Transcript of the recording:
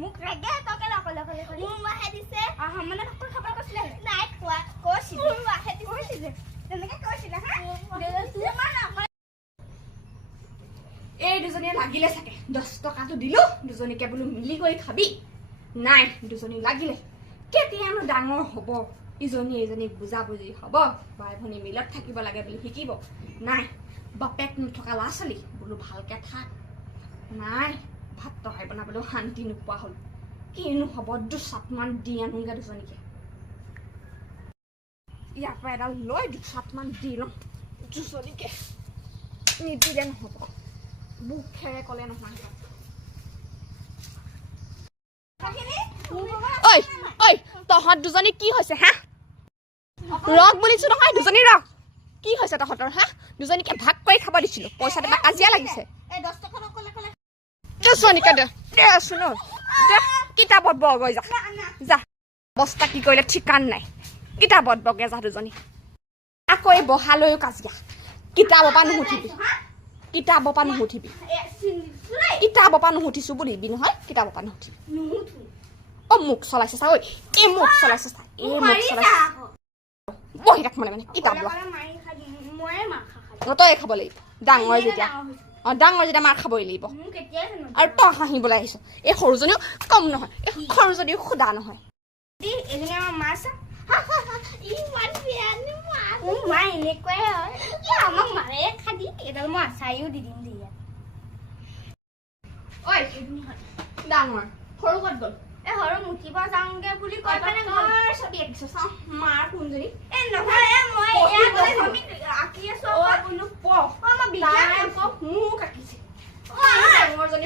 মোক লাগে তকে লকলে মোৰ মাহে দিছে আহা মানে নকল খাব কৈছিলে নাই খোৱা কৈছিল মোৰ মাহে দিছে তেনেকে কৈছিল হা তোমাৰ নকল এই দুজনীয়ে লাগিলে থাকে 10 টকাটো দিলো দুজনীকে বোলো মিলি কৰি খাবি নাই দুজনী লাগিলে কেতিয়ানো ডাঙৰ হ'ব ইজনী এজনী বুজা বুজি হ'ব ভাই ভনী মিলত থাকিব লাগে বুলি শিকিব নাই বাপেক নথকা ল'ৰা ছোৱালী বোলো ভালকে থাক নাই ভাত তৰকাৰী বনাবলৈ শান্তি নোপোৱা হ'ল কিনো হ'ব দুচাটমান দি আনোগৈ দুজনীকে ইয়াৰ পৰা এডাল লৈ দুচাটমান দি লওঁ দুজনীকে নিদিলে নহ'ব মুখেৰে ক'লে নহয় ঐ ঐ তহঁত দুজনী কি হৈছে হা ৰখ বুলিছো নহয় দুজনী ৰখ কি হৈছে তহঁতৰ হা দুজনীকে ভাগ কৰি খাব দিছিলো পইচাটো বা কাজিয়া লাগিছে এই 10 টকা নকলে কলে দুজনীকে দেচোন দে কিতাপত বগৈ যা যা বস্তা কি কৰিলে ঠিকান নাই কিতাপত বগে যা দুজনী আকৌ এই বহালৈও কাজিয়া কিতাপৰ পৰা নুঠিবি কিতাপৰ পৰা নুঠিবি কিতাপৰ পৰা নুঠিছো বুলিবি নহয় কিতাপৰ পৰা নুঠিবি অ মুখ চলাইছে চা ঐ এই মুখ চলাইছে চা এই মুখ চলাইছে বহি ৰাখ মানে কিতাপ লোৱা তই খাব লাগিব ডাঙৰ যেতিয়া ডাঙৰ যেতিয়া মাৰ খাবই লাগিব আৰু তই হাঁহিবলৈ আহিছ এই সৰুজনীও কম নহয় এই সৰুজনীও খুদা নহয় এজনী আমাৰ মাছ ইমান বিয়ানি মাছ মা এনেকুৱাই হয় আমাক মাৰে খাদি এডাল মই আচাৰিও দি দিম দিয়া ঐ ডাঙৰ সৰু ক'ত গ'ল এ সৰু মুঠিব যাওঁগে বুলি কৈ মানে ঘৰ ছবি আঁকিছ চাওঁ মাৰ কোনজনী এ নহয় এ মই এয়া গৈ আমি আঁকি আছো বোলো প মই বিজ্ঞান মোক আঁকিছে ডাঙৰজনী